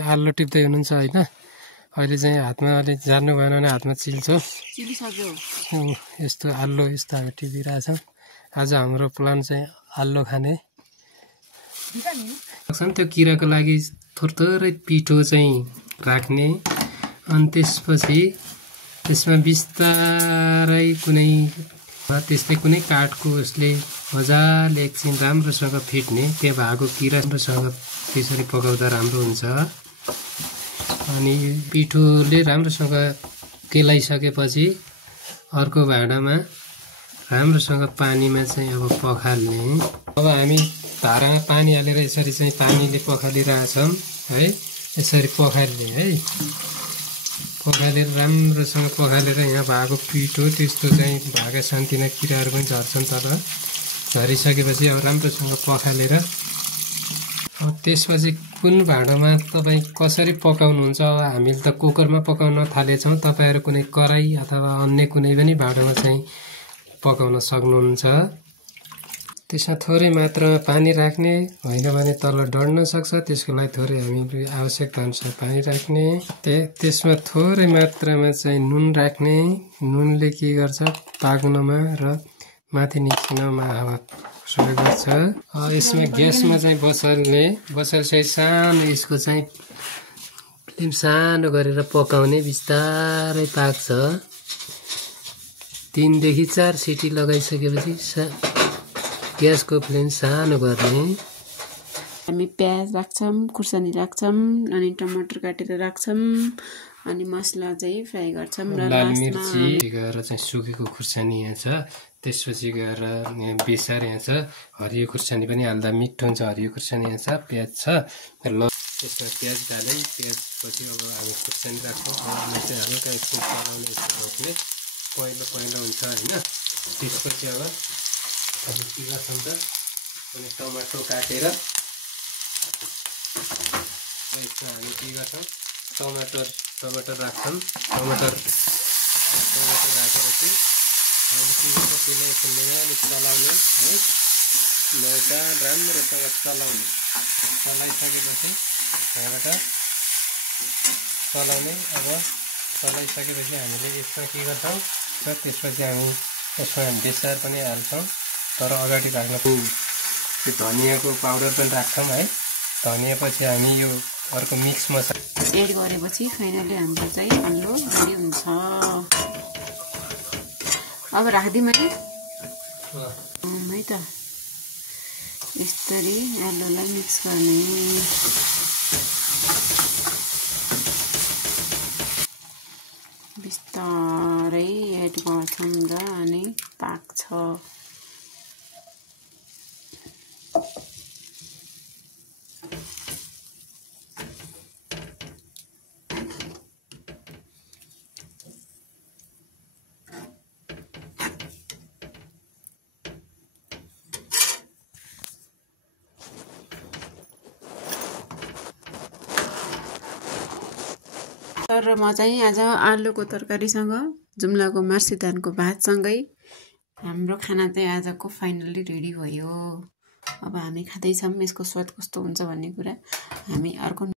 आलु टिप्दै हुनुहुन्छ हैन। अहिले चाहिँ हातमा अलि जान्नु भएन भने हातमा चिल्छो। चिलिसक्यो। यस्तो आलु यस्तो हामी टिपिरहेछ। आज हाम्रो प्लान चाहिँ आलु खाने। त्यो किराको लागि थोरै पिठो चाहिँ राख्ने अनि त्यसपछि त्यसमा बिस्तारै त्यस्तै कुनै काठको उसले मजाले एकछिन राम्रोसँग फिट्ने त्यो भएको किरा राम्रोसँग त्यसरी पकाउँदा राम्रो हुन्छ। अनि पिठोले राम्रोसँग केलाइसकेपछि अर्को भाँडामा राम्रोसँग पानीमा चाहिँ अब पखाल्ने। अब हामी धारामा पानी हालेर यसरी चाहिँ पानीले पखालिरहेछौँ है। यसरी पखाल्ने है। पखालेर राम्रोसँग पखालेर यहाँ भएको पिठो त्यस्तो चाहिँ भागा शान्तिना किराहरू पनि झर्छन्। तर झरिसकेपछि अब राम्रोसँग पखालेर त्यसपछि कुन भाँडामा तपाईँ कसरी पकाउनुहुन्छ। अब हामीले त कुकरमा पकाउन थालेछौँ। तपाईँहरू कुनै कराई अथवा अन्य कुनै पनि भाँडामा चाहिँ पकाउन सक्नुहुन्छ। त्यसमा थोरै मात्रामा पानी राख्ने, होइन भने तल डढ्न सक्छ। त्यसको लागि थोरै हामीले आवश्यकता अनुसार पानी राख्ने। त्यसमा थोरै मात्रामा चाहिँ नुन राख्ने। नुनले के गर्छ पाक्नमा र माथि निस्किनमा हावा सहयोग गर्छ। यसमा ग्यासमा चाहिँ बसाल्ने चाहिँ सानो यसको चाहिँ फ्लेम सानो गरेर पकाउने। बिस्तारै पाक्छ। 3 देखि 4 सिटी लगाइसकेपछि ग्यासको फ्लेम सानो गर्ने। हामी प्याज राख्छौँ, खुर्सानी राख्छौँ, अनि टमाटर काटेर राख्छौँ, अनि मसला चाहिँ फ्राई गर्छौँ र लाल मिर्ची गएर चाहिँ सुकेको खुर्सानी यहाँ छ। त्यसपछि गएर यहाँ बेसार यहाँ छ। हरियो खुर्सानी पनि हाल्दा मिठो हुन्छ। हरियो खुर्सानी यहाँ छ, प्याज छ। त्यसमा प्याज हाल्यौँ। प्याजपछि अब हामी खुर्सानी राख्छौँ। यसलाई चाहिँ हल्का एकछिन चलाउने रोक्ने पहिलो हुन्छ होइन। त्यसपछि अब हामी के गर्छौँ त अनि टमाटर काटेर यसमा हामी के गर्छौँ टमाटर राख्छौँ। टमाटर राखेपछि हामीले के गर्छ त्यसलाई यसो मजाले चलाउने है। मजा राम्रोसँग चलाउने। चलाइसकेपछि यहाँबाट चलाउने। अब चलाइसकेपछि हामीले यसमा के गर्छौँ त्यसपछि हामी यसमा बेसार पनि हाल्छौँ। तर अगाडि राख्न त्यो धनियाँको पाउडर पनि राख्छौँ है। धनियाँ पछि हामी यो अर्को मिक्स मसला एड गरेपछि फाइनली हाम्रो चाहिँ आलु रेडी हुन्छ। अब राखिदिउँ है त। यसरी आलुलाई मिक्स गर्ने। बिस्तारै एड गर्छौँ र अनि पाक्छ। तर म चाहिँ आज आलुको तरकारीसँग जुम्लाको मार्सिदानको भातसँगै हाम्रो खाना चाहिँ आजको फाइनल्ली रेडी भयो। अब हामी खाँदैछौँ। यसको स्वाद कस्तो हुन्छ भन्ने कुरा हामी अर्को